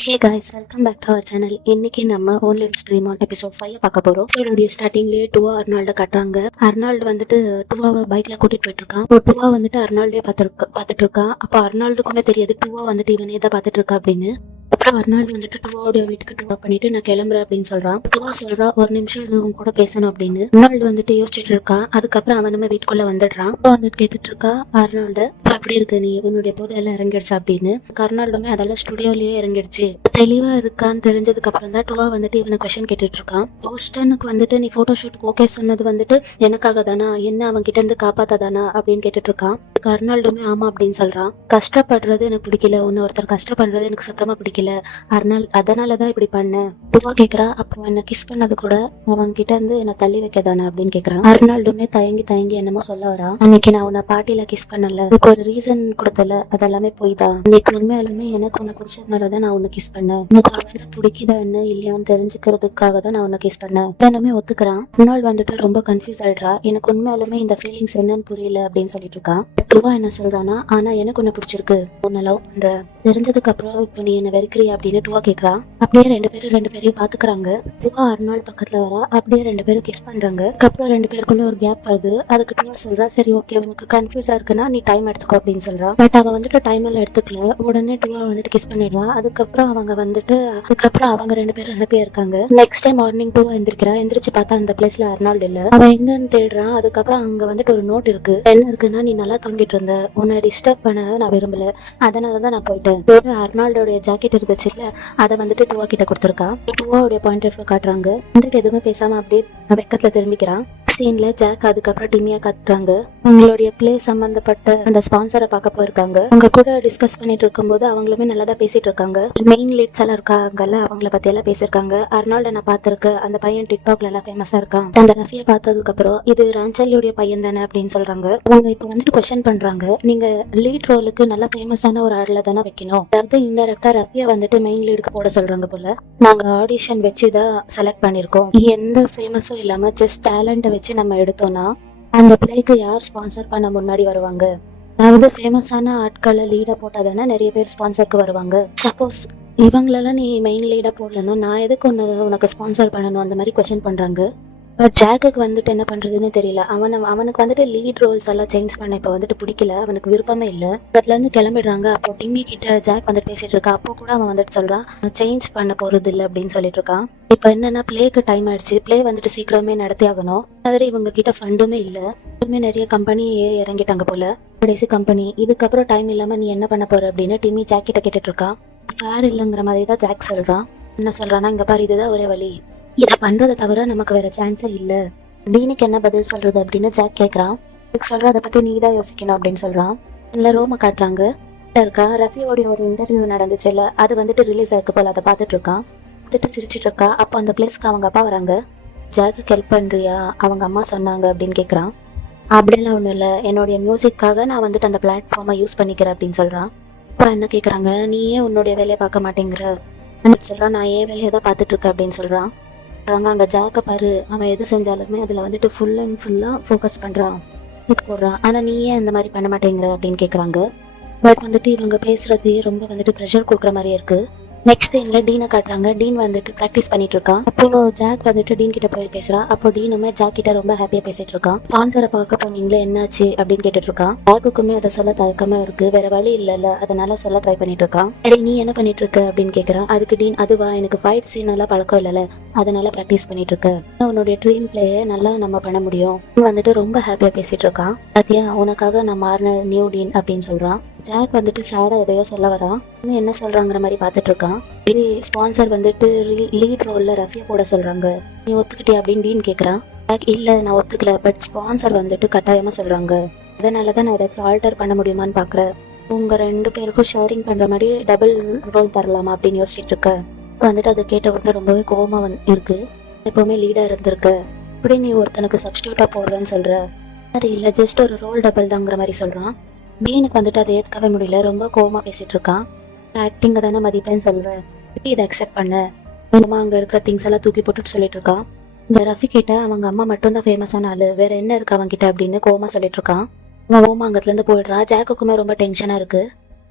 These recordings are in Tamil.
Hey guys, welcome back to our channel. இன்னைக்கு நம்ம ஓன்லி ஸ்ட்ரீம் ஆன் எபிசோட் 5 பார்க்க போறோம். இதோட ஸ்டார்டிங்லயே டுவா அர்னால்ட காட்டுறாங்க. அர்னால்டு வந்துட்டு டுவாவை பைக்ல கூட்டிட்டு போயிட்டு இருக்கான். டுவா வந்துட்டு அர்னால்டே பார்த்துட்டு இருக்கான். அப்ப அர்னால்டுக்குமே தெரியாது டுவா வந்துட்டு இவனே தான் பார்த்துட்டு இருக்கா அப்படின்னு. அப்புறம் அர்னால்டு வந்துட்டு டுவாவுடைய வீட்டுக்கு ட்ராப் பண்ணிட்டு நான் கிளம்புறேன் அப்படின்னு சொல்றான். டுவா சொல்றா ஒரு நிமிஷம் உன் கூட பேசணும் அப்படின்னு. அர்னால்டு வந்துட்டு யோசிச்சுட்டு இருக்கான். அதுக்கப்புறம் அவனுமே வீட்டுக்குள்ள வந்துடுறான். வந்துட்டு கேட்டுட்டு இருக்கா அர்னால்டு, அப்படி இருக்கு நீ உன்னுடைய போதை எல்லாம் இறங்கிடுச்சா அப்படின்னு. அர்னால்டுமே அதெல்லாம் ஸ்டுடியோலயே இறங்கிடுச்சு. தெளிவா இருக்கான்னு தெரிஞ்சதுக்கு அப்புறம் தான் டுவா வந்துட்டு இவனை கொஸ்டின் கேட்டுட்டு இருக்கான். போஸ்டனுக்கு வந்துட்டு நீ போட்டோ ஷூட்டுக்கு ஓகே சொன்னது வந்துட்டு எனக்காக தானா, என்ன அவன் கிட்ட இருந்து காப்பாத்தாதானா அப்படின்னு கேட்டுட்டு இருக்கான். அர்னால்டுமே ஆமா அப்படின்னு சொல்றான். கஷ்டப்படுறது எனக்கு பிடிக்கல, ஒன்னு ஒருத்தர் கஷ்டப்படுறது எனக்கு சுத்தமா பிடிக்கல அதனாலதான் இப்படி பண்ணேன். டுவா கேக்குறா, அப்போ என்ன கிஸ் பண்ணது கூட அவன் கிட்ட இருந்து என்ன தள்ளி வைக்கதானே அப்படின்னு கேக்குறான். அர்னால்டுமே தயங்கி தயங்கி என்னமோ சொல்ல வரான். அன்னைக்கு நான் உன்னை பார்ட்டியில கிஸ் பண்ணல, அதுக்கு ஒரு ரீசன் கொடுத்தல, அதெல்லாமே போய் தான். இன்னைக்கு உண்மையாலுமே எனக்கு உன்னை பிடிச்சதுனாலதான் நான் உன்னை கிஸ் பண்ணேன். உனக்கு ஒரு வேலை பிடிக்குதா என்ன இல்லையான்னு தெரிஞ்சுக்கிறதுக்காக தான் நான் உன்னை கிஸ் பண்ணேன். எல்லாமே ஒத்துக்கிறான். முன்னாள் வந்துட்டு ரொம்ப கன்ஃபியூஸ் ஆயிடுறா. எனக்கு உண்மையாலுமே இந்த ஃபீலிங்ஸ் என்னன்னு புரியல அப்படின்னு சொல்லிட்டு இருக்கான். டுவா என்ன சொல்றானா, ஆனா எனக்கு உன்னை பிடிச்சிருக்கு, உன்னை லவ் பண்ற, தெரிஞ்சதுக்கு அப்புறம் இப்ப நீ என்ன வெறுக்கிறியா அப்படின்னு டுவா கேக்குறான். அப்படியே ரெண்டு பேரையும் பாத்துக்கிறாங்க. டுவா அர்னால்டு பக்கத்துல வரா. அப்படியே ரெண்டு பேரும் கிஸ் பண்றாங்க. அதுக்கப்புறம் ரெண்டு பேருக்குள்ள ஒரு கேப் வருது. அதுக்கு டுவா சொல்றா, சரி ஓகே உனக்கு கன்ஃபியூஸா இருக்குன்னா நீ டைம் எடுத்துக்கோ அப்படின்னு சொல்றா. பட் அவ வந்துட்டு டைம் எல்லாம் எடுத்துக்கல. உடனே டுவா வந்துட்டு கிஸ் பண்ணிடுறான். அதுக்கப்புறம் அவங்க ரெண்டு பேரும் ஹாப்பியா இருக்காங்க. நெக்ஸ்ட் டைம் மார்னிங் டுவா எந்திரிச்சு பார்த்தா அந்த பிளேஸ்ல அர்னால்டு இல்ல. அவன் எங்கன்னு தேடுறான். அதுக்கப்புறம் அங்க வந்துட்டு ஒரு நோட் இருக்கு. என்ன இருக்குன்னா, நீ நல்லா தூங்கிட்டு இருந்த, உன்னை டிஸ்டர்ப் பண்ண நான் விரும்பல, அதனாலதான் நான் போயிட்டேன். அர்னால்டோட ஜாக்கெட் இருந்துச்சு இல்ல, அதை வந்துட்டு டுவா கிட்ட கொடுத்துருக்கா. டுவாவுடைய பாயிண்ட் ஆஃப் வியூ காட்டுறாங்க. வந்துட்டு எதுவுமே பேசாம அப்படியே வெக்கத்துல திரும்பிக்கிறான். சீன்ல ஜாக் அதுக்கப்புறம் டிமியா காட்டுறாங்க. உங்களுடைய பிளே சம்பந்தப்பட்ட அந்த ஸ்பான்சரை பார்க்க போயிருக்காங்க. அவங்க கூட டிஸ்கஸ் பண்ணிட்டு இருக்கும்போது அவங்களுமே நல்லதா பேசிட்டு இருக்காங்க. மெயின் லீட்ஸ் எல்லாம் இருக்காங்கல்ல, அவங்கள பத்தி எல்லாம் பேசியிருக்காங்க. அர்னால்ட நான் பார்த்திருக்கேன், அந்த பையன் டிக்டாக்ல எல்லாம் ஃபேமஸா இருக்கான். அந்த ரஃபியை பார்த்ததுக்கு அப்புறம் இது ராஞ்சலியோடைய பையன் தானே அப்படின்னு சொல்றாங்க. அவங்க இப்ப வந்துட்டு கொஸ்டின் பண்றாங்க, நீங்க லீட் ரோலுக்கு நல்ல ஃபேமஸான ஒரு ஆட்ல தானே வைக்கணும், அதாவது இன்டெரக்டா ரஃபியை வந்துட்டு மெயின் லீடுக்கு போட சொல்றாங்க போல. நாங்க ஆடிஷன் வச்சுதான் செலக்ட் பண்ணிருக்கோம். எந்த ஃபேமஸும் இல்லாம ஜஸ்ட் டேலண்ட வச்சு நம்ம எடுத்தோம்னா அந்த பிளேக்கு யார் ஸ்பான்சர் பண்ண முன்னாடி வருவாங்க? அதாவது ஃபேமஸான ஆட்களை லீடா போட்டா தானே நிறைய பேர் ஸ்பான்சருக்கு வருவாங்க. சப்போஸ் இவங்களெல்லாம் நீ மெயின் லீடா போடலன்னா நான் எதுக்கு உனக்கு ஸ்பான்சர் பண்ணணும் அந்த மாதிரி கொஸ்டின் பண்றாங்க. பட் ஜாக்குக்கு வந்துட்டு என்ன பண்றதுன்னு தெரியல. அவனுக்கு வந்துட்டு லீட் ரோல்ஸ் எல்லாம் சேஞ்ச் பண்ண இப்ப வந்துட்டு பிடிக்கல, அவனுக்கு விருப்பமே இல்ல. அதுல இருந்து கிளம்பிடுறாங்க. அப்போ டிம்மி கிட்ட ஜாக் வந்துட்டு பேசிட்டு இருக்கா. அப்போ கூட அவன் வந்துட்டு சொல்றான், சேஞ்ச் பண்ண போறது இல்லை அப்படின்னு சொல்லிட்டு இருக்கான். இப்ப என்னன்னா, பிளேக்கு டைம் ஆயிடுச்சு, பிளே வந்துட்டு சீக்கிரமே நடத்தி ஆகணும். மாதிரி இவங்க கிட்ட ஃபண்டுமே இல்ல. நிறைய கம்பெனி இறங்கிட்டாங்க போல, கடைசி கம்பெனி. இதுக்கப்புறம் டைம் இல்லாம நீ என்ன பண்ண போற அப்படின்னு டிம்மி ஜாக் கிட்ட கேட்டுட்டு இருக்கான். ஃபேர் இல்லைங்கிற மாதிரி தான் ஜாக் சொல்றான். என்ன சொல்றான்னா, இங்க பாரு இதுதான் ஒரே வழி, இதை பண்றதை தவிர நமக்கு வேற சான்ஸே இல்ல. டீனுக்கு என்ன பதில் சொல்றது அப்படின்னு ஜாக் கேக்குறான். சொல்ற அதை பத்தி நீ தான் யோசிக்கணும் அப்படின்னு சொல்றான். இல்ல ரோம காட்டுறாங்க. இருக்கா ரஃபியோடைய ஒரு இன்டர்வியூ நடந்துச்சு இல்ல, அது வந்துட்டு ரிலீஸ் ஆயிருக்கு போல, அதை பார்த்துட்டு இருக்கான். பார்த்துட்டு சிரிச்சிட்டு இருக்கா. அப்போ அந்த பிளேஸ்க்கு அவங்க அப்பா வராங்க. ஜாக்கு ஹெல்ப் பண்றியா, அவங்க அம்மா சொன்னாங்க அப்படின்னு கேக்குறான். அப்படிலாம் ஒண்ணும் இல்ல, என்னுடைய மியூசிக்காக நான் வந்துட்டு அந்த பிளாட்ஃபார்மை யூஸ் பண்ணிக்கிறேன் அப்படின்னு சொல்றான். அப்பா என்ன கேக்குறாங்க, நீ ஏன் உன்னுடைய வேலையை பார்க்க மாட்டேங்கிற சொல்றான். நான் ஏன் வேலையை தான் பார்த்துட்டு இருக்கேன் அப்படின்னு சொல்றான். அங்க ஜாக்க பாரு, அவன் எது செஞ்சாலுமே அதுல வந்துட்டு ஃபுல் அண்ட் ஃபுல்லா ஃபோக்கஸ் பண்றான், போடுறான். ஆனா நீ ஏன் இந்த மாதிரி பண்ண மாட்டேங்கிற அப்படின்னு கேக்குறாங்க. பட் வந்துட்டு இவங்க பேசுறது ரொம்ப வந்துட்டு ப்ரெஷர் கொடுக்குற மாதிரியே இருக்கு. நெக்ஸ்ட் சீன்ல டீனை காட்டுறாங்க. டீன் வந்துட்டு பிராக்டிஸ் பண்ணிட்டு இருக்கான். அப்போ ஜாக் வந்துட்டு டீன் கிட்ட போய் பேசுறா. அப்போ டீனுமே ஜாக் கிட்ட ரொம்ப ஹாப்பியா பேசிட்டு இருக்கான். ஸ்பான்சரை பார்க்க போனீங்களே என்னாச்சு அப்படின்னு கேட்டுட்டு இருக்கான். ஜாக்குக்குமே அதை சொல்ல தயக்கமா இருக்கு, வேற வழி இல்ல, அதனால சொல்ல ட்ரை பண்ணிட்டு இருக்கான். சரி நீ என்ன பண்ணிட்டு இருக்க அப்படின்னு கேக்குறான். அதுக்கு டீன், அதுவா எனக்கு ஃபைட் சீன் எல்லாம் பழக்கம் இல்லல, அதனால பிராக்டிஸ் பண்ணிட்டு இருக்க, உன்னுடைய ட்ரீம் பிளேயை நல்லா நம்ம பண்ண முடியும் வந்துட்டு ரொம்ப ஹாப்பியா பேசிட்டு இருக்கான். பாத்தியா உனக்காக நான் மாறின நியூ டீன் அப்படின்னு சொல்றான். ஜாக் வந்துட்டு சேடா எதையோ சொல்ல வரான். என்ன சொல்றாங்கிற மாதிரி பாத்துட்டு இருக்கான். ஸ்பான்சர் வந்துட்டு லீட் ரோல்ல ரஃபியா போட சொல்றாங்க, நீ ஒத்துக்கிட்டியா அப்படின்னு டீன் கேக்குறான். ஜாக் இல்ல நான் ஒத்துக்கல, பட் ஸ்பான்சர் வந்துட்டு கட்டாயமா சொல்றாங்க, அதனாலதான் நான் ஏதாச்சும் ஆல்டர் பண்ண முடியுமான்னு பாக்குறேன். உங்க ரெண்டு பேருக்கும் ஷேரிங் பண்ற மாதிரி டபுள் ரோல் தரலாமா அப்படின்னு யோசிச்சுட்டு இருக்க. வந்துட்டு அதை கேட்ட உடனே ரொம்பவே கோவமா இருக்கு. எப்பவுமே லீடா இருந்திருக்க, இப்படி நீ ஒருத்தனுக்கு சப்ஸ்டியூட்டா போடுவேன்னு சொல்ற, சரி இல்ல ஜஸ்ட் ஒரு ரோல் டபுள் தாங்கிற மாதிரி சொல்றான். டீனுக்கு வந்துட்டு அதை ஏற்கவே முடியல, ரொம்ப கோவமா பேசிட்டு இருக்கான். ஆக்டிங்க தானே மதிப்பேன்னு சொல்றேன், இதை அக்செப்ட் பண்ண. அம்மா அங்க இருக்கிற திங்ஸ் எல்லாம் தூக்கி போட்டுட்டு சொல்லிட்டு இருக்கான். இந்த ரஃபி கிட்ட அவங்க அம்மா மட்டும் தான் ஃபேமஸான ஆளு, வேற என்ன இருக்கு அவங்க கிட்ட அப்படின்னு கோவமா சொல்லிட்டு இருக்கான். அவன் ஓமாங்கத்துல இருந்து போயிடுறா. ஜாக்குக்குமே ரொம்ப டென்ஷனா இருக்கு.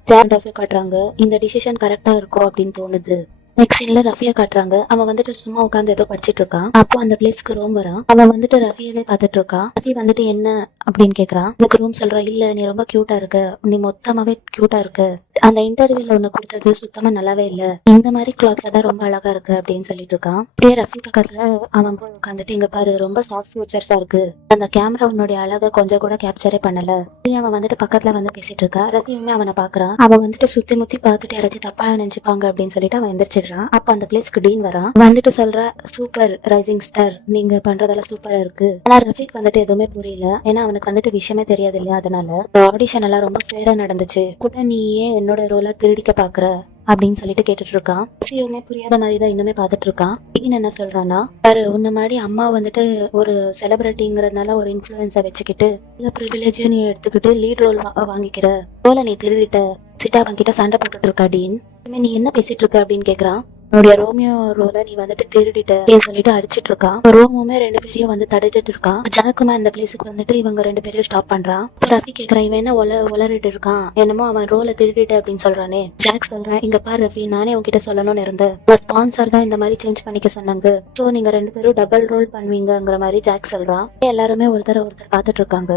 ஜாக் ரஃபியை காட்டுறாங்க. இந்த டிசிஷன் கரெக்டா இருக்கும் அப்படின்னு தோணுது. நெக்ஸ்ட் சீன்ல ரஃபியை காட்டுறாங்க. அவன் வந்துட்டு சும்மா உட்காந்து ஏதோ படிச்சிட்டு இருக்கான். அப்போ அந்த பிளேஸ்க்கு ரோம் வரான். அவன் வந்துட்டு ரஃபியவே பார்த்துட்டு இருக்கான். ரஃபி வந்துட்டு என்ன அப்படின்னு கேக்குறான். எனக்கு ரோம் சொல்றான், இல்ல நீ ரொம்ப கியூட்டா இருக்க, நீ மொத்தமாவே கியூட்டா இருக்க, அந்த இன்டர்வியூல ஒண்ணு கொடுத்தது சுத்தமா நல்லாவே இல்ல, இந்த மாதிரி கிளாத்ல தான் ரொம்ப அழகா இருக்கு அப்படின்னு சொல்லிட்டு இருக்கான். அப்படியே ரஃபி பக்கத்துல அவன் போய் உட்காந்துட்டு, இங்க பாரு ரொம்ப சாஃப்ட் ஃபியூச்சர்ஸா இருக்கு, அந்த கேமரா உன்னுடைய அழகை கொஞ்சம் கூட கேப்சரே பண்ணல. அவன் வந்துட்டு பக்கத்துல வந்து பேசிட்டு இருக்கா. ரஃபியுமே அவனை பாக்குறான். அவன் வந்துட்டு சுத்தி முத்தி பார்த்துட்டு யாராச்சும் தப்பா நினைச்சுப்பாங்க அப்படின்னு சொல்லிட்டு அவன் எந்திரிச்சிடுறான். அப்ப அந்த பிளேஸ்க்கு டீன் வரான். வந்துட்டு சொல்ற, சூப்பர் ரைசிங் ஸ்டார், நீங்க பண்றதெல்லாம் சூப்பரா இருக்கு. ஆனா ரஃபிக் வந்துட்டு எதுவுமே புரியல. ஏன்னா அவனுக்கு வந்துட்டு விஷயமே தெரியாது இல்லையா. அதனால ஆடிஷன் எல்லாம் ரொம்ப ஃபேரா நடந்துச்சு, கூட நீ ஏன் என்னோட ரோலை திருடிக்க பாக்குற அப்படின்னு சொல்லிட்டு கேட்டுட்டு இருக்கான். விஷயமே புரியாத மாதிரிதான் இன்னுமே பாத்துட்டு இருக்கான். டீன் என்ன சொல்றான்னா, பாரு உன்ன மாதிரி அம்மா வந்துட்டு ஒரு செலிபிரிட்டிங்கிறதுனால ஒரு இன்ஃபுளுன்ஸை வச்சுக்கிட்டு எல்லா ப்ரிவிலேஜையும் நீ எடுத்துக்கிட்டு லீட் ரோல் வாங்கிக்கிற, ரோலை நீ திருடிட்ட, சிட்டா அவன்கிட்ட சண்டை போட்டுட்டு இருக்கா. டீன் நீ என்ன பேசிட்டு இருக்க அப்படின்னு கேக்குறான். உன்னுடைய ரோமியோ ரோல நீ வந்துட்டு திருடிட்ட அப்படின்னு சொல்லிட்டு அடிச்சிட்டு இருக்கான். ரோமுமே ரெண்டு பேரையும் வந்து தடுத்துட்டு இருக்கான். ஜாக்குமா இந்த பிளேஸுக்கு வந்துட்டு இவங்க ரெண்டு பேரையும் ஸ்டாப் பண்றான். ரஃபி கேக்குறான், இவன் என்ன உளறிட்டு இருக்கான், என்னமோ அவன் ரோல திருடிட்ட அப்படின்னு சொல்றானே. ஜாக் சொல்றேன், இங்க பாரு ரஃபி, நானே உங்ககிட்ட சொல்லணும்னு இருந்தேன், ஸ்பான்சர் தான் இந்த மாதிரி சேஞ்ச் பண்ணிக்க சொன்னாங்க, சோ நீங்க ரெண்டு பேரும் டபுள் ரோல் பண்ணுவீங்கிற மாதிரி ஜாக் சொல்றான். எல்லாருமே ஒருத்தர் பாத்துட்டு இருக்காங்க.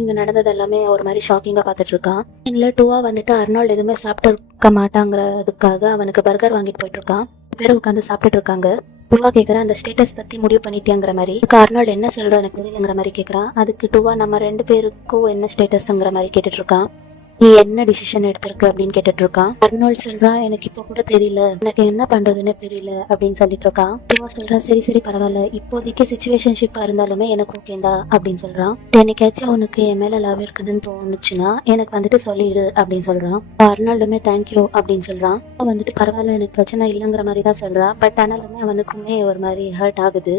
இங்க நடந்தது எல்லாமே ஒரு மாதிரி ஷாக்கிங்கா பாத்துட்டு இருக்கான். இல்ல டூவா வந்துட்டு அர்னால்ட் எதுவுமே சாப்பிட்டு இருக்க மாட்டாங்கிறதுக்காக அவனுக்கு பர்கர் வாங்கிட்டு போயிட்டு இருக்கான். பேரும் உட்காந்து சாப்பிட்டுட்டு இருக்காங்க. டூவா கேக்குறான், அந்த ஸ்டேட்டஸ் பத்தி முடிவு பண்ணிட்டியாங்கிற மாதிரி. அர்னால்ட் என்ன சொல்ற எனக்கு புரியலங்கிற மாதிரி கேக்குறான். அதுக்கு டூவா, நம்ம ரெண்டு பேருக்கும் என்ன ஸ்டேட்டஸ்ங்கிற மாதிரி கேட்டுட்டு இருக்கான். நீ என்ன டிசிஷன் எடுத்திருக்க அப்படின்னு கேட்டுட்டு இருக்கான். அர்னால்ட் சொல்றான், எனக்கு இப்ப கூட தெரியல, எனக்கு என்ன பண்றதுன்னு தெரியல அப்படின்னு சொல்லிட்டு இருக்கான். டூவா சொல்றான், சரி சரி பரவாயில்ல, இப்போதைக்கு சிச்சுவேஷன்ஷிப்பா இருந்தாலுமே எனக்கு ஓகேந்தா அப்படின்னு சொல்றான். என்னைக்காச்சும் உனக்கு என் மேல லவ் இருக்குதுன்னு தோணுச்சுன்னா எனக்கு வந்துட்டு சொல்லிடு அப்படின்னு சொல்றான். அர்னால்டுமே தேங்க்யூ அப்படின்னு சொல்றான். வந்துட்டு பரவாயில்ல எனக்கு பிரச்சனை இல்லைங்கிற மாதிரி தான் சொல்றான். பட் ஆனாலுமே அவனுக்குமே ஒரு மாதிரி ஹர்ட் ஆகுது.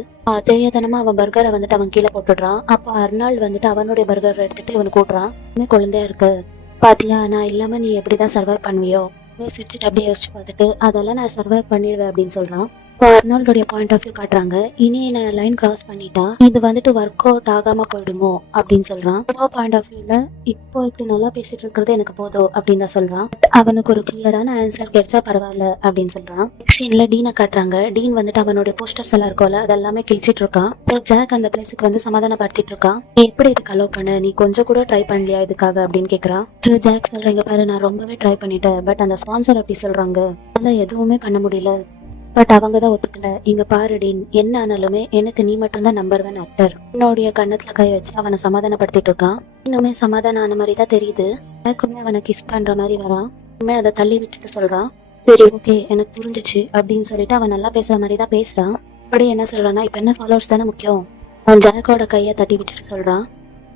தெரியாதனமா அவன் பர்கரை வந்துட்டு அவன் கீழே போட்டுடுறான். அப்ப அர்னால்டு வந்துட்டு அவனுடைய பர்கரை எடுத்துட்டு இவனுக்கு கூட்டுறான். குழந்தையா இருக்கு பாத்தியா, நான் இல்லாம நீ எப்படிதான் சர்வைவ் பண்ணுவியோ, சிரிச்சுட்டு அப்படியே யோசிச்சு பார்த்துட்டு, அதெல்லாம் நான் சர்வைவ் பண்ணிடுவேன் அப்படின்னு சொல்றான். அர்னால்டோடைய பாயிண்ட் ஆஃப் வியூ காட்டுறாங்க. இனி நான் லைன் கிராஸ் பண்ணிட்டா இது வந்துட்டு ஒர்க் அவுட் ஆகாம போயிடுமோ அப்படின்னு சொல்றான். பாயிண்ட் ஆஃப் வியூல இப்போ இப்படி நல்லா பேசிட்டு இருக்கிறது எனக்கு போதும் அப்படின்னு தான் சொல்றான். அவனுக்கு ஒரு கிளியரான ஆன்சர் கிடைச்சா பரவாயில்ல அப்படின்னு சொல்றான். சீன்ல டீனை காட்டுறாங்க. டீன் வந்துட்டு அவனுடைய போஸ்டர்ஸ் எல்லாம் இருக்கோல அதெல்லாமே கிழிச்சிட்டு இருக்கான். ஜாக் அந்த பிளேஸுக்கு வந்து சமாதானப்படுத்திட்டு இருக்கான். நீ எப்படி இதுக்கு அலோவ் பண்ண, நீ கொஞ்சம் கூட ட்ரை பண்ணலையா இதுக்காக அப்படின்னு கேக்குறான். ஜாக் சொல்றீங்க, பாரு நான் ரொம்பவே ட்ரை பண்ணிட்டேன், பட் அந்த ஸ்பான்சர் அப்படி சொல்றாங்க, அதனால எதுவுமே பண்ண முடியல, பட் அவங்க தான் ஒத்துக்கல. இங்க பாரு டீன், என்ன ஆனாலுமே எனக்கு நீ மட்டும் தான் நம்பர் 1 ஆக்டர். என்னுடைய கண்ணத்துல கை வச்சு அவனை சமாதானப்படுத்திட்டு இருக்கான். இன்னுமே சமாதானம் ஆன மாதிரி தான் தெரியுது. எனக்குமே அவனை கிஸ் பண்ற மாதிரி வரான். இன்னுமே அதை தள்ளி விட்டுட்டு சொல்றான், சரி ஓகே எனக்கு புரிஞ்சிச்சு அப்படின்னு சொல்லிட்டு அவன் நல்லா பேசுற மாதிரி தான் பேசுறான். அப்படி என்ன சொல்றான்னா, இப்ப என்ன ஃபாலோவர்ஸ் தானே முக்கியம். அவன் ஜாக்கோட கையை தட்டி விட்டுட்டு சொல்றான்,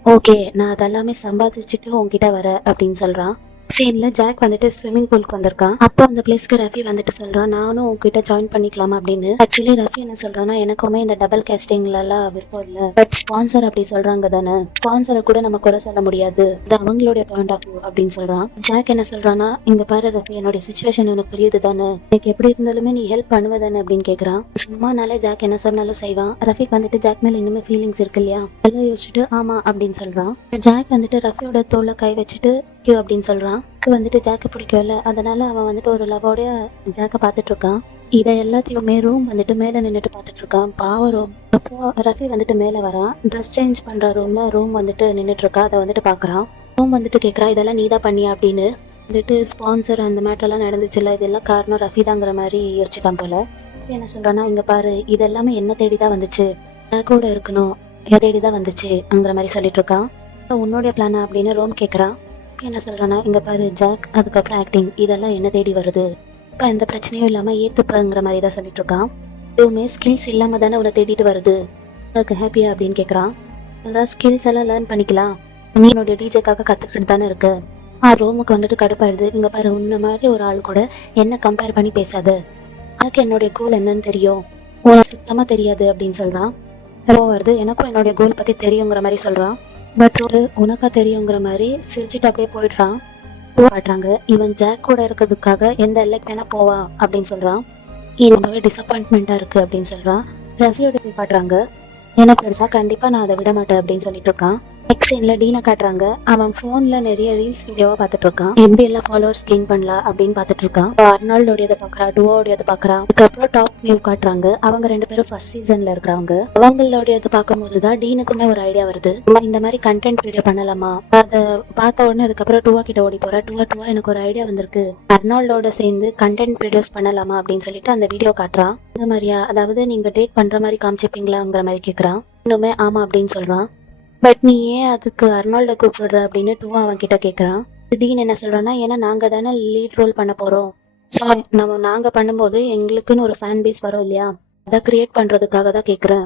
ஓகே நான் அதெல்லாமே சம்பாதிச்சுட்டு உன்கிட்ட வர அப்படின்னு சொல்றான். சீன்ல ஜாக் வந்துட்டு ஸ்விம்மிங் பூலுக்கு வந்திருக்கான். அப்போ அந்த பிளேஸ்க்கு ரஃபி வந்துட்டு சொல்றான், நானும் உங்ககிட்ட ஜாயின் பண்ணிக்கலாமா அப்படின்னு. ஆக்சுவலி ரஃபி என்ன சொல்றான்னா, எனக்குமே இந்த டபுள் கேஸ்டிங்ல எல்லாம் விருப்பம் இல்ல, பட் ஸ்பான்சர் அப்படி சொல்றாங்க தானே, ஸ்பான்சரை கூட நம்ம குறை சொல்ல முடியாது, இது அவங்களுடைய பாயிண்ட் ஆஃப் வியூ அப்படின்னு சொல்றான். ஜாக் என்ன சொல்றான்னா, இங்க பாரு ரஃபி, என்னோட சிச்சுவேஷன் உனக்கு புரியுது தானே, எனக்கு எப்படி இருந்தாலுமே நீ ஹெல்ப் பண்ணுவதானே அப்படின்னு கேக்குறான். சும்மானாலே ஜாக் என்ன சொன்னாலும் செய்வான். ரஃபிக்கு வந்துட்டு ஜாக் மேல இன்னுமே ஃபீலிங்ஸ் இருக்கு இல்லையா, எல்லாம் யோசிச்சுட்டு ஆமா அப்படின்னு சொல்றான். ஜாக் வந்துட்டு ரஃபியோட தோல்ல கை வச்சுட்டு அப்படின்னு சொல்றான். வந்துட்டு ஜாக்க பிடிக்கல, அதனால அவன் வந்துட்டு ஒரு லவோடைய ஜாக்க பாத்துட்டு இருக்கான். இதை எல்லாத்தையுமே ரூம் வந்துட்டு மேல நின்றுட்டு பாத்துட்டு இருக்கான். பாவ ரூம். அப்போ ரஃபி வந்துட்டு மேல வரான். ட்ரெஸ் சேஞ்ச் பண்ற ரூம்ல ரூம் வந்துட்டு நின்றுட்டு இருக்கா. அதை வந்துட்டு பாக்குறான். ரூம் வந்துட்டு கேக்குறா, இதெல்லாம் நீதான் பண்ணியா அப்படின்னு. வந்துட்டு ஸ்பான்சர் அந்த மேட்டர்லாம் நடந்துச்சுல்ல, இதெல்லாம் காரணம் ரஃபி தாங்கிற மாதிரி யோசிச்சுட்டான் போல. என்ன சொல்றான்னா, இங்க பாரு இதெல்லாமே என்ன தேடிதான் வந்துச்சு, ஜாக்கோட இருக்கணும், எதை தேடிதான் வந்துச்சுங்கிற மாதிரி சொல்லிட்டு இருக்கான். உன்னுடைய பிளானா அப்படின்னு ரோம் கேக்குறான். என்ன சொல்றானா, இங்க பாரு ஜாக் அதுக்கப்புறம் ஆக்டிங் இதெல்லாம் என்ன தேடி வருது, இப்ப எந்த பிரச்சனையும் இல்லாம ஏத்துப்பங்கிற மாதிரி தான் சொல்லிட்டு இருக்கான். எதுவுமே ஸ்கில்ஸ் இல்லாம தானே உன்னை தேடிட்டு வருது, உனக்கு ஹாப்பியா அப்படின்னு கேக்குறான். ஸ்கில்ஸ் எல்லாம் லேர்ன் பண்ணிக்கலாம், நீ என்னோட டிஜேக்காக கத்துக்கிட்டு தானே இருக்கு. ரோமுக்கு வந்துட்டு கடுப்பாயிடுது. இங்க பாரு உன்ன மாதிரி ஒரு ஆள் கூட என்ன கம்பேர் பண்ணி பேசாத, எனக்கு என்னுடைய கோல் என்னன்னு தெரியும், உனக்கு சுத்தமா தெரியாது அப்படின்னு சொல்றான். வருது, எனக்கும் என்னுடைய கோல் பத்தி தெரியுங்கிற மாதிரி சொல்றான். பட் உனக்கா தெரியுங்கிற மாதிரி சிரிச்சுட்டு அப்படியே போயிடுறான். காட்டுறாங்க, இவன் ஜாக் கூட இருக்கிறதுக்காக எந்த எல்லைக்கு வேணா போவா அப்படின்னு சொல்றான். ரொம்பவே டிசப்பாயின்மெண்டா இருக்கு அப்படின்னு சொல்றான். ரஃபியோட காட்டுறாங்க, எனக்கு கிடைச்சா கண்டிப்பா நான் அதை விட மாட்டேன் அப்படின்னு சொல்லிட்டு இருக்கான். நெக்ஸ்ட் சீன்ல டீனை காட்டுறாங்க. அவன் போன்ல நிறைய ரீல்ஸ் வீடியோவா பார்த்துட்டு இருக்கான். எப்படி எல்லாம் ஃபாலோவர்ஸ் கெயின் பண்ணலாம் அப்படின்னு பார்த்துட்டு இருக்கான். அர்னால்டோடையதை பாக்குறான், டுவோடையதை பாக்குறான். அதுக்கப்புறம் டாப் வியூ காட்டுறாங்க. அவங்க 2 பேரும் ஃபர்ஸ்ட் சீசன்ல இருக்கிறவங்க. அவங்களோடையதை பார்க்கும்போதுதான் டீனுக்குமே ஒரு ஐடியா வருது. இந்த மாதிரி கண்டென்ட் வீடியோ பண்ணலாமா? அதை பார்த்த உடனே அதுக்கப்புறம் டுவா கிட்ட ஓடி போற. டுவா எனக்கு ஒரு ஐடியா வந்திருக்கு, அர்னால்டோட சேர்ந்து கண்டென்ட் வீடியோஸ் பண்ணலாமா அப்படின்னு சொல்லிட்டு அந்த வீடியோ காட்டுறான். இந்த மாதிரியா, அதாவது நீங்க டேட் பண்ற மாதிரி காமிச்சிப்பீங்களாங்கிற மாதிரி கேக்குறான். இன்னுமே ஆமா அப்படின்னு சொல்றான். பட் நீ ஏன் அதுக்கு அர்னால்ட கூப்பிடுற அப்படின்னு டுவா அவன் கிட்ட கேட்குறான். டீன் என்ன சொல்றான்னா, ஏன்னா நாங்க தானே லீட் ரோல் பண்ண போறோம். ஸோ நாங்க பண்ணும்போது எங்களுக்குன்னு ஒரு ஃபேன் பேஸ் வரும் இல்லையா, அதை கிரியேட் பண்றதுக்காக தான் கேட்குறேன்.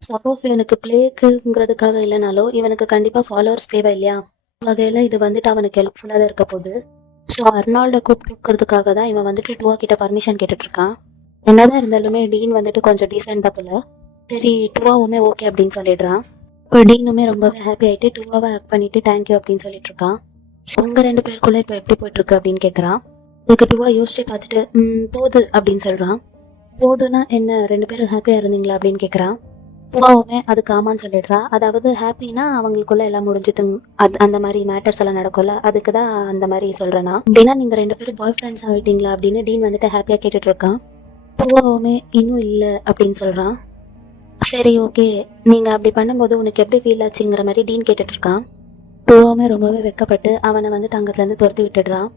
சப்போஸ் இவனுக்கு பிளேக்குங்கிறதுக்காக இல்லைனாலும் இவனுக்கு கண்டிப்பா ஃபாலோவர்ஸ் தேவை இல்லையா, வகையில இது வந்துட்டு அவனுக்கு ஹெல்ப்ஃபுல்லா தான் இருக்க போகுது. ஸோ அர்னால்ட கூப்பிட்டுக்கிறதுக்காக தான் இவன் வந்துட்டு டுவா கிட்ட பர்மிஷன் கேட்டுட்டு இருக்கான். என்னதான் இருந்தாலுமே டீன் வந்துட்டு கொஞ்சம் டீசெண்டா போல. சரி, டுவாவுமே ஓகே அப்படின்னு சொல்லிடுறான். இப்போ டீனுமே ரொம்பவே ஹாப்பி ஆகிட்டு டுவாவை ஆக்ட் பண்ணிட்டு தேங்க்யூ அப்படின்னு சொல்லிட்டு இருக்கான். உங்க 2 பேருக்குள்ள இப்போ எப்படி போயிட்டு இருக்கு அப்படின்னு கேட்குறான். இதுக்கு டுவா யோசிச்சு பார்த்துட்டு போது அப்படின்னு சொல்றான். போதுன்னா என்ன, 2 பேரும் ஹாப்பியா இருந்தீங்களா அப்படின்னு கேட்குறான். டுவாவுமே அதுக்கு ஆமான்னு சொல்லிடுறா. அதாவது ஹாப்பினா அவங்களுக்குள்ள எல்லாம் முடிஞ்சது, அந்த மாதிரி மேட்டர்ஸ் எல்லாம் நடக்கும்ல, அதுக்கு தான் அந்த மாதிரி சொல்றேன்னா. அப்படின்னா நீங்க 2 பேரும் பாய் ஃப்ரெண்ட்ஸ் ஆகிட்டீங்களா அப்படின்னு டீன் வந்துட்டு ஹாப்பியா கேட்டுட்டு இருக்கான். டுவாவுமே இன்னும் இல்லை அப்படின்னு சொல்றான். சரி ஓகே, நீங்க அப்படி பண்ணும்போது உனக்கு எப்படி ஃபீல் ஆச்சுங்கிற மாதிரி டீன் கேட்டுட்டு இருக்கான். டுவாவுமே ரொம்பவே வெக்கப்பட்டு அவனை வந்துட்டு அங்கத்துல இருந்து துரத்தி விட்டுடுறான்.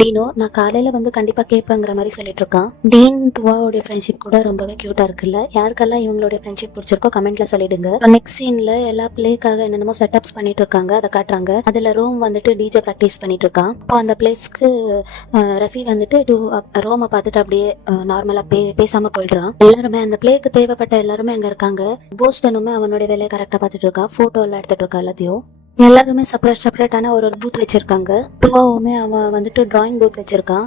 டீனோ நான் காலையில வந்து கண்டிப்பா கேட்பேங்கிற மாதிரி சொல்லிட்டு இருக்கான். டீன் டுவாவோடைய ஃப்ரெண்ட்ஷிப் கூட ரொம்பவே கியூட்டா இருக்குல்ல. யாருக்கெல்லாம் இவங்களுடைய ஃப்ரெண்ட்ஷிப் பிடிச்சிருக்கோ கமெண்ட்ல சொல்லிடுங்க. நெக்ஸ்ட் சீன்ல எல்லா பிளேக்காக என்னென்னமோ செட்டப்ஸ் பண்ணிட்டு இருக்காங்க, அதை காட்டுறாங்க. அதுல ரோம் வந்துட்டு டிஜே ப்ராக்டிஸ் பண்ணிட்டு இருக்கான். இப்போ அந்த பிளேஸ்க்கு ரஃபி வந்துட்டு ரோமை பார்த்துட்டு அப்படியே நார்மலா பேசாம போயிடுறான். எல்லாருமே அந்த பிளேக்கு தேவைப்பட்ட எல்லாருமே அங்க இருக்காங்க. போஸ்டனுமே அவனுடைய வேலையை கரெக்டா பார்த்துட்டு இருக்கான். போட்டோ எல்லாம் எடுத்துட்டு இருக்கா எல்லாத்தையும். எல்லாருமே செப்பரேட்டான ஒரு பூத் வச்சிருக்காங்க. டுவாவுமே அவன் வந்துட்டு டிராயிங் பூத் வச்சிருக்கான்.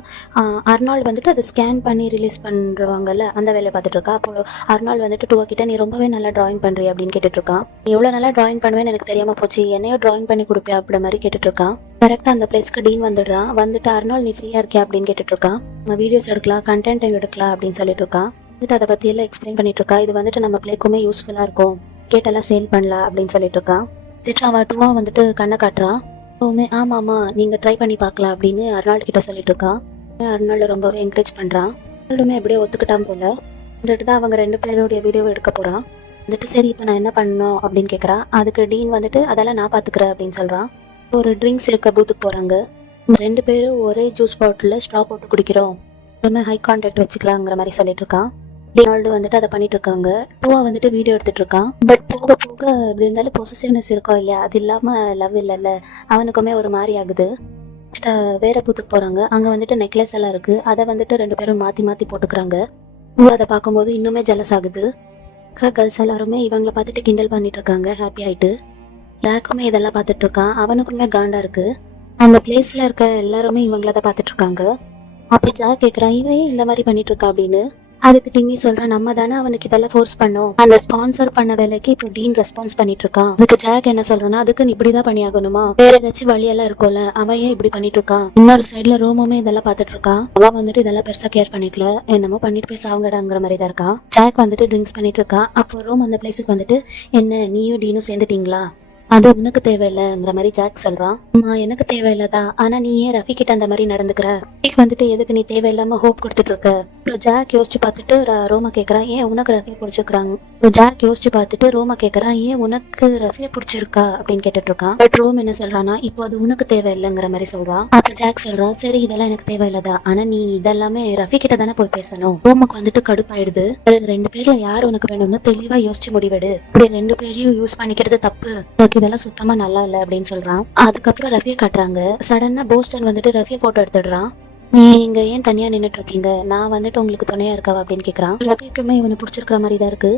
அர்னால்டு வந்துட்டு அதை ஸ்கேன் பண்ணி ரிலீஸ் பண்றவங்கல்ல, அந்த வேலையை பார்த்துட்டு இருக்கா. அப்போ அர்னால்டு வந்துட்டு டுவா கிட்ட நீ ரொம்பவே நல்லா டிராயிங் பண்றீ அப்படின்னு கேட்டுட்டு இருக்கான். நீ எவ்வளவு நல்லா டிராயிங் பண்ணுவேன்னு எனக்கு தெரியாம போச்சு, என்னையோ டிராயிங் பண்ணி கொடுப்பியா அப்படி மாதிரி கேட்டுட்டு இருக்கான். கரெக்டா அந்த பிளேஸ்க்கு டீன் வந்துடுறான். வந்துட்டு அர்னால்டு நீ ஃப்ரீயா இருக்கியா அப்படின்னு கேட்டுட்டு இருக்கான். நம்ம வீடியோஸ் எடுக்கலாம், கண்டென்ட் எடுக்கலாம் அப்படின்னு சொல்லிட்டு இருக்கான். வந்துட்டு அதை பத்தி எல்லாம் எக்ஸ்பிளைன் பண்ணிட்டு இருக்கா. இது வந்துட்டு நம்ம பிளேக்குமே யூஸ்ஃபுல்லா இருக்கும், கேட்டெல்லாம் சேல் பண்ணலாம் அப்படின்னு சொல்லிட்டு இருக்கான். அவன் டுவா வந்துட்டு கண்ணை காட்டுறான். எப்பவுமே ஆமாமா நீங்க ட்ரை பண்ணி பார்க்கலாம் அப்படின்னு அர்னால்டு கிட்ட சொல்லிட்டு இருக்கான். அர்னால்டு ரொம்பவே என்கரேஜ் பண்றான். அர்னால்டுமே எப்படியோ ஒத்துக்கிட்டான் போல. வந்துட்டு தான் அவங்க 2 பேருடைய வீடியோவை எடுக்க போறான். வந்துட்டு சரி இப்போ நான் என்ன பண்ணணும் அப்படின்னு கேட்குறான். அதுக்கு டீன் வந்துட்டு அதெல்லாம் நான் பாத்துக்கிறேன் அப்படின்னு சொல்றான். ஒரு ட்ரிங்க்ஸ் இருக்க பூத்துக்கு போறாங்க. 2 பேரும் ஒரே ஜூஸ் பாட்டில் ஸ்ட்ரா போட்டு குடிக்கிறோம், எப்பவுமே ஹை கான்டாக்ட் வச்சுக்கலாங்கிற மாதிரி சொல்லிட்டு இருக்கான். டொனால்டு வந்துட்டு அதை பண்ணிட்டு இருக்காங்க. டுவா வந்துட்டு வீடியோ எடுத்துட்டு இருக்கான். பட் போக போக எப்படி இருந்தாலும் பொசசிவ்னஸ் இருக்கும் இல்லையா, அது இல்லாம லவ் இல்லைல்ல, அவனுக்குமே ஒரு மாதிரி ஆகுது. வேற பூத்துக்கு போறாங்க. அங்க வந்துட்டு நெக்லஸ் எல்லாம் இருக்கு. அதை வந்துட்டு 2 பேரும் மாத்தி மாத்தி போட்டுக்கிறாங்க. அதை பார்க்கும்போது இன்னுமே ஜெலஸ் ஆகுது. கேர்ள்ஸ் எல்லாருமே இவங்களை பார்த்துட்டு கிண்டல் பண்ணிட்டு இருக்காங்க ஹாப்பி ஆயிட்டு. யாருக்குமே இதெல்லாம் பார்த்துட்டு இருக்கான். அவனுக்குமே காண்டா இருக்கு. அந்த பிளேஸ்ல இருக்க எல்லாருமே இவங்கள தான் பார்த்துட்டு இருக்காங்க. அப்ப ஜாக் கேட்கறான், இவன் இந்த மாதிரி பண்ணிட்டு இருக்கா அப்படின்னு. அதுக்கு டிம்மி சொல்றான், நம்ம தானே அவனுக்கு இதெல்லாம் ஃபோர்ஸ் பண்ணோம், அந்த ஸ்பான்சர் பண்ண வேலைக்கு இப்போ டீன் ரெஸ்பான்ஸ் பண்ணிட்டு இருக்கான். அதுக்கு ஜாக் என்ன சொல்றான்னா, அதுக்கு நீ இப்படிதான் பண்ணியாகணுமா, வேற ஏதாச்சும் வழியெல்லாம் இருக்கும்ல, அவன் ஏன் இப்படி பண்ணிட்டு இருக்கான். இன்னொரு சைட்ல ரோமுமே இதெல்லாம் பார்த்துட்டு இருக்கான். அவன் வந்துட்டு இதெல்லாம் பெருசா கேர் பண்ணிக்கல, என்னமோ பண்ணிட்டு போய் சாவங்கடாங்கிற மாதிரி தான் இருக்கான். ஜாக் வந்துட்டு ட்ரிங்க்ஸ் பண்ணிட்டு இருக்கான். அப்போ ரோம் அந்த பிளேஸுக்கு வந்துட்டு, என்ன நீயும் டீனும் சேர்ந்துட்டீங்களா, அது உனக்கு தேவையில்லைங்கிற மாதிரி ஜாக் சொல்றான். எனக்கு தேவையில்லதான், ஆனா நீ ஏன் ரஃபி கிட்ட அந்த மாதிரி நடந்துக்கிற, ரஃபிக்கு வந்துட்டு எதுக்கு நீ தேவையில்லாம ஹோப் கொடுத்துட்டு இருக்க. அப்புறம் ஜாக் யோசிச்சு பார்த்துட்டு ரோமா கேட்கறான், ஏன் உனக்கு ரஃபியை பிடிச்சிருக்காங்க. ஜாக் யோசிச்சு பார்த்துட்டு ரோமா கேட்கறான், ஏன் உனக்கு ரஃபியை பிடிச்சிருக்கா அப்படின்னு கேட்டுட்டு இருக்கான். பட் ரோம் என்ன சொல்றான்னா, இப்போ அது உனக்கு தேவையில்லைங்கிற மாதிரி சொல்றான். அப்ப ஜாக் சொல்றான், சரி இதெல்லாம் எனக்கு தேவையில்லதா, ஆனா நீ இதெல்லாமே ரஃபி கிட்ட தானே போய் பேசணும். ரோமுக்கு வந்துட்டு கடுப்பாயிடுது. 2 பேர்ல யார் உனக்கு வேணும்னு தெளிவா யோசிச்சு முடிவெடு, இப்படி 2 பேரையும் யூஸ் பண்ணிக்கிறது தப்பு, இதெல்லாம் சுத்தமா நல்லா இல்ல அப்படின்னு சொல்றான். அதுக்கப்புறம் ரஃபியை காட்டுறாங்க. சடனா போஸ்டன் வந்துட்டு ரஃபியை போட்டோ எடுத்துடுறான். நீங்க ஏன் தனியா நின்னுட்டு இருக்கீங்க, நான் வந்துட்டு உங்களுக்கு துணையா இருக்கவா அப்படின்னு கேக்குறான். ரஃபிக்குமே இவனை பிடிச்சிருக்கிற மாதிரி தான் இருக்கு.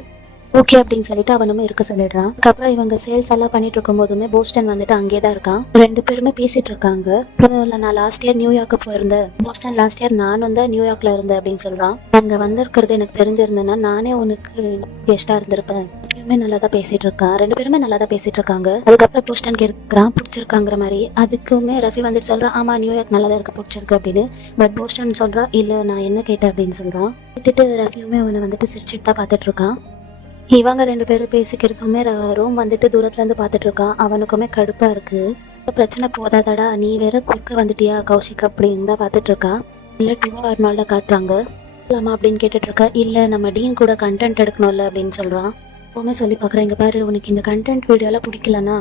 ஓகே அப்படின்னு சொல்லிட்டு அவனுமே இருக்க சொல்லிடுறான். அதுக்கப்புறம் இவங்க சேல்ஸ் எல்லாம் பண்ணிட்டு இருக்கும் போதுமே போஸ்டன் வந்துட்டு அங்கேதான் இருக்கான். 2 பேருமே பேசிட்டு இருக்காங்க. அப்புறம் நான் லாஸ்ட் இயர் நியூயார்க்கு போயிருந்தேன், போஸ்டன் லாஸ்ட் இயர் நானும் தான் நியூயார்க்ல இருந்தேன் அப்படின்னு சொல்றான். அங்க வந்திருக்கிறது எனக்கு தெரிஞ்சிருந்தேன்னா நானே உனக்கு கெஸ்டா இருந்திருப்பேன். நல்லா தான் பேசிட்டு இருக்கான். 2 பேருமே நல்லா தான் பேசிட்டு இருக்காங்க. அதுக்கப்புறம் போஸ்டன் கேட்கிறான் பிடிச்சிருக்காங்கிற மாதிரி. அதுக்குமே ரஃபி வந்துட்டு சொல்றான், ஆமா நியூயார்க் நல்லா தான் இருக்கு, பிடிச்சிருக்கு அப்படின்னு. பட் போஸ்டன் சொல்றான், இல்ல நான் என்ன கேட்டேன் அப்படின்னு சொல்றான். விட்டுட்டு ரஃபியுமே அவனை வந்துட்டு சிரிச்சுட்டு தான் பார்த்துட்டு இருக்கான். இவங்க 2 பேரும் பேசிக்கிறதுமே ரூம் வந்துட்டு தூரத்துல இருந்து பார்த்துட்டு இருக்கான். அவனுக்குமே கடுப்பா இருக்கு. பிரச்சனை போதாதடா, நீ வேற குறுக்க வந்துட்டியா கௌஷிக் அப்படின்னு தான் பார்த்துட்டு இருக்கா. இல்ல டுவா அர்னால்ட காட்டுறாங்க. இல்லாமா அப்படின்னு கேட்டுட்டு இருக்கா. இல்ல நம்ம டீன் கூட கண்டென்ட் எடுக்கணும்ல அப்படின்னு சொல்றான். எப்பவுமே சொல்லி பாக்குறேன், இங்க பாரு உனக்கு இந்த கண்டென்ட் வீடியோலாம் பிடிக்கலனா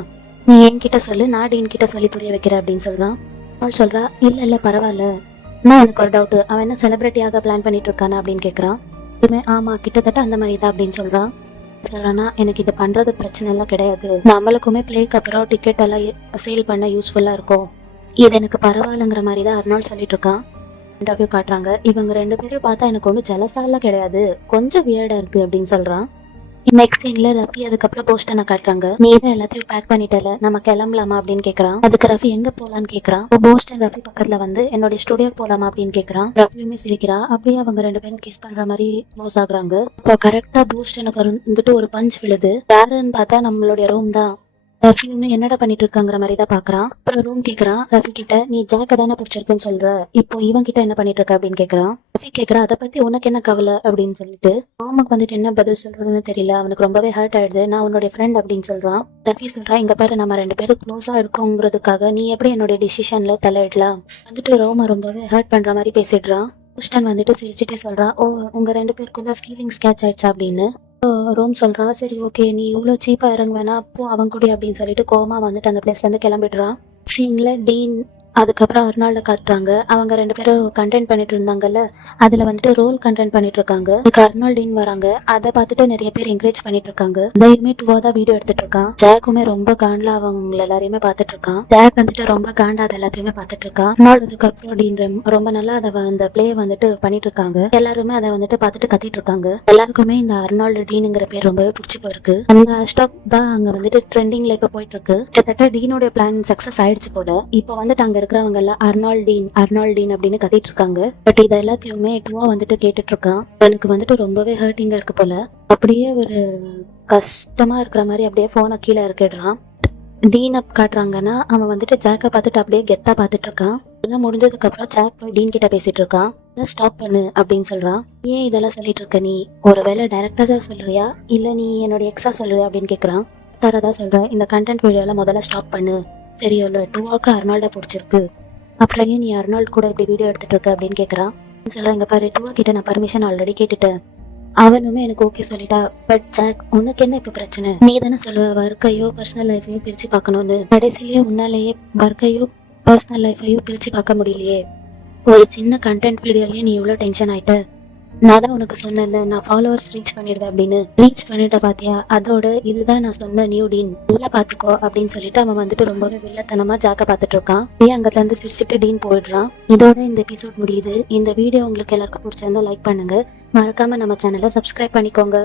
நீ என்கிட்ட சொல்லு, நான் டீன் கிட்ட சொல்லி புரிய வைக்கிறேன் அப்படின்னு சொல்றான். அவள் சொல்றா, இல்ல பரவாயில்ல, நான் எனக்கு ஒரு டவுட், அவன் என்ன செலிபிரிட்டியாக பிளான் பண்ணிட்டு இருக்கானா அப்படின்னு கேட்கறான். இதுமே ஆமா கிட்டத்தட்ட அந்த மாதிரி தான் அப்படின்னு சொல்றான். சொல்றானா, எனக்கு இது பண்றது பிரச்சனை எல்லாம் கிடையாது, நம்மளுக்குமே பிளேக்கு அப்புறம் டிக்கெட் எல்லாம் சேல் பண்ண யூஸ்ஃபுல்லா இருக்கும், இது எனக்கு பரவாயில்லைங்கிற மாதிரி தான் அர்னால்ட் சொல்லிட்டு இருக்கான். இன்டர்வியூ காட்டுறாங்க. இவங்க 2 பேரையும் பார்த்தா எனக்கு ஒன்றும் ஜலசாலாம் கிடையாது, கொஞ்சம் வியர்டா இருக்கு அப்படின்னு சொல்றான். நெக்ஸ்ட் சீன்ல ரஃபி அதுக்கப்புறம் போஸ்டனை காட்டுறாங்க. நீ தான் எல்லாத்தையும் பேக் பண்ணிட்டல, நம்ம கிளம்பலாமா அப்படின்னு கேக்குறான். அதுக்கு ரஃபி எங்க போலான்னு கேக்குறான். போஸ்டன் ரஃபி பக்கத்துல வந்து என்னோட ஸ்டுடியோ போலாமா அப்படின்னு கேக்குறான். ரஃபியுமே சிரிக்கிறா. அப்படியே அவங்க 2 பேரும் கிஸ் பண்ற மாதிரி க்ளோஸ் ஆகுறாங்க. இப்போ கரெக்டா போஸ்டனுக்கு வந்துட்டு ஒரு பஞ்ச் விழுது. யாருன்னு பார்த்தா நம்மளுடைய ரூம் தான். ரஃபியுமே என்னடா பண்ணிட்டு இருக்காங்கிற மாதிரி தான் பாக்குறான். அப்புறம் ரூம் கேக்குறான் ரஃபி கிட்ட, நீ ஜாக்க தானே பிடிச்சிருக்குன்னு சொல்ற, இப்போ இவன் கிட்ட என்ன பண்ணிட்டு இருக்க அப்படின்னு கேக்குறான். ரஃபி கேக்குறா, அதை பத்தி உனக்கு என்ன கவலை அப்படின்னு சொல்லிட்டு. ராமுக்கு வந்துட்டு என்ன பதில் சொல்றதுன்னு தெரியல, அவனுக்கு ரொம்பவே ஹர்ட் ஆயிடுது. நான் உன்னுடைய ஃப்ரெண்ட் அப்படின்னு சொல்றான். ரஃபி சொல்றான், இங்க பாரு நம்ம 2 பேரும் க்ளோஸா இருக்கோங்கிறதுக்காக நீ எப்படி என்னுடைய டிசிஷன்ல தலையிடலாம் வந்துட்டு ரோம ரொம்பவே ஹர்ட் பண்ற மாதிரி பேசிடுறான். போஸ்டன் வந்துட்டு சிரிச்சுட்டே சொல்றான், ஓ உங்க 2 பேருக்குள்ள ஃபீலிங்ஸ் கேட்ச் ஆயிடுச்சா அப்படின்னு. ரோம் சொல்றான், சரி ஓகே நீ இவ்வளோ சீப்பா இறங்க வேணா, அப்போ அவன் கூட அப்படின்னு சொல்லிட்டு கோமா வந்துட்டு அந்த பிளேஸ்ல இருந்து கிளம்பிடுறான். சீன்ல டீன் அதுக்கப்புறம் அர்னால்ட காட்டுறாங்க. அவங்க 2 பேரும் கண்டென்ட் பண்ணிட்டு இருந்தாங்கல்ல, அதுல வந்துட்டு ரோல் கண்டென்ட் பண்ணிட்டு இருக்காங்க. அதுக்கு அர்னால்ட் டீன் வராங்க. அதை பார்த்துட்டு நிறைய பேர் என்கரேஜ் பண்ணிட்டு இருக்காங்க. தைரியமே டுவா தான் வீடியோ எடுத்துட்டு இருக்கான். ஜாக்குமே ரொம்ப காண்டா அவங்க எல்லாரையுமே பார்த்துட்டு இருக்கான். ஜாக் வந்துட்டு ரொம்ப காண்டா அதை எல்லாத்தையுமே பார்த்துட்டு இருக்கான். அர்னால்ட் அதுக்கப்புறம் டீன் ரொம்ப நல்லா அதை அந்த பிளே வந்துட்டு பண்ணிட்டு இருக்காங்க. எல்லாருமே அதை வந்துட்டு பார்த்துட்டு கத்திட்டு இருக்காங்க. எல்லாருக்குமே இந்த அர்னால்டு டீனுங்கிற பேர் ரொம்பவே பிடிச்சி போயிருக்கு. அந்த ஹேஷ்டாக் தான் அங்க வந்துட்டு ட்ரெண்டிங்ல இப்ப போயிட்டு இருக்கு. கிட்டத்தட்ட டீனோட பிளான் சக்சஸ் ஆயிடுச்சு போல. இப்போ வந்துட்டு அங்க இருக்கிறவங்க எல்லாம் அர்னால்டீன் அப்படின்னு கத்திட்டு இருக்காங்க. பட் இதை எல்லாத்தையுமே டுவா வந்துட்டு கேட்டுட்டு இருக்கான். எனக்கு வந்துட்டு ரொம்பவே ஹர்ட்டிங்கா இருக்கு போல. அப்படியே ஒரு கஷ்டமா இருக்கிற மாதிரி அப்படியே போனை கீழே இறக்கிடுறான். டீன் அப் காட்டுறாங்கன்னா அவன் வந்துட்டு ஜாக்கை பார்த்துட்டு அப்படியே கெத்தா பார்த்துட்டு இருக்கான். இதெல்லாம் முடிஞ்சதுக்கு அப்புறம் ஜாக் போய் டீன் கிட்ட பேசிட்டு இருக்கான். ஸ்டாப் பண்ணு அப்படின்னு சொல்றான். ஏன் இதெல்லாம் சொல்லிட்டு இருக்க நீ, ஒருவேளை டைரக்டா தான் சொல்றியா இல்ல நீ என்னோட எக்ஸா சொல்றியா அப்படின்னு கேக்குறான். தான் சொல்றேன், இந்த கண்டென்ட் வீடியோல முதல்ல ஸ்டாப் பண்ணு, தெரியும்ல டுவாக்கு அர்னால்ட பிடிச்சிருக்கு, அப்புறம் ஏன் நீ அர்னால்ட் கூட இப்படி வீடியோ எடுத்துட்டு இருக்க அப்படின்னு கேக்குறான். சொல்றேன், இங்க பாரு டுவா கிட்ட நான் பர்மிஷன் ஆல்ரெடி கேட்டுட்டேன், அவனுமே எனக்கு ஓகே சொல்லிட்டா. பட் ஜாக் உனக்கு என்ன இப்ப பிரச்சனை, நீ தானே சொல்லுவ ஒர்க்கையோ பர்சனல் லைஃபையோ பிரிச்சு பார்க்கணும்னு, கடைசிலேயே உன்னாலேயே ஒர்க்கையோ பர்சனல் லைஃபையோ பிரிச்சு பார்க்க முடியலையே, ஒரு சின்ன கண்டென்ட் வீடியோலயே நீ இவ்வளவு டென்ஷன் ஆயிட்ட, நான் தான் உனக்கு சொன்னேன்ல நான் ஃபாலோவர்ஸ் ரீச் பண்ணிடுவேன் அப்படின்னு, ரீச் பண்ணிட்ட பாத்தியா, அதோட இதுதான் நான் சொன்ன நியூ டீன், நல்லா பாத்துக்கோ அப்படின்னு சொல்லிட்டு அவன் வந்துட்டு ரொம்பவே வில்லத்தனமா ஜாக்க பாத்துட்டு இருக்கான். அங்கத்துல இருந்து சிரிச்சுட்டு டீன் போயிடுறான். இதோட இந்த எபிசோட் முடியுது. இந்த வீடியோ உங்களுக்கு எல்லாருக்கும் பிடிச்சிருந்தா லைக் பண்ணுங்க, மறக்காம நம்ம சேனலை சப்ஸ்கிரைப் பண்ணிக்கோங்க.